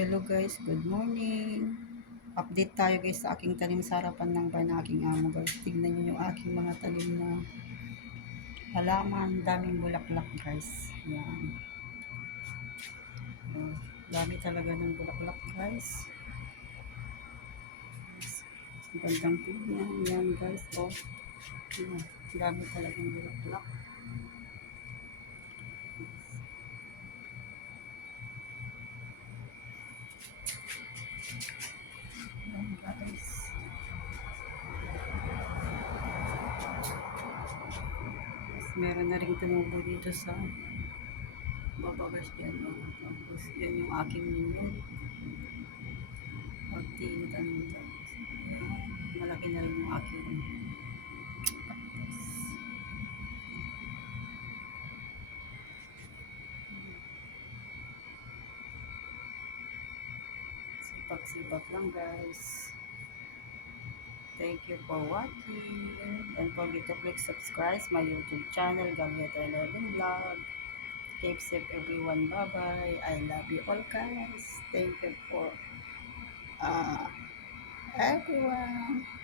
Hello guys, good morning. Update tayo guys sa aking tanim sa harapan ng bahay ng aking amo guys. Tignan nyo yung aking mga tanim na halaman. Daming bulaklak guys. Yan. Dami talaga ng bulaklak guys. Ang gandang tignan. Yan guys. Oh. Yan. Dami talagang bulaklak. Yan guys. Meron na rin tumubo dito sa babagas yan. Tapos yan yung aking niyan. Pati tanim guys. Malaki na rin yung aking sipag-sipag lang guys. Thank you for watching. Don't forget to click subscribe my YouTube channel, Gabrieta 11 Vlog. Keep safe everyone. Bye-bye. I love you all guys. Thank you for everyone.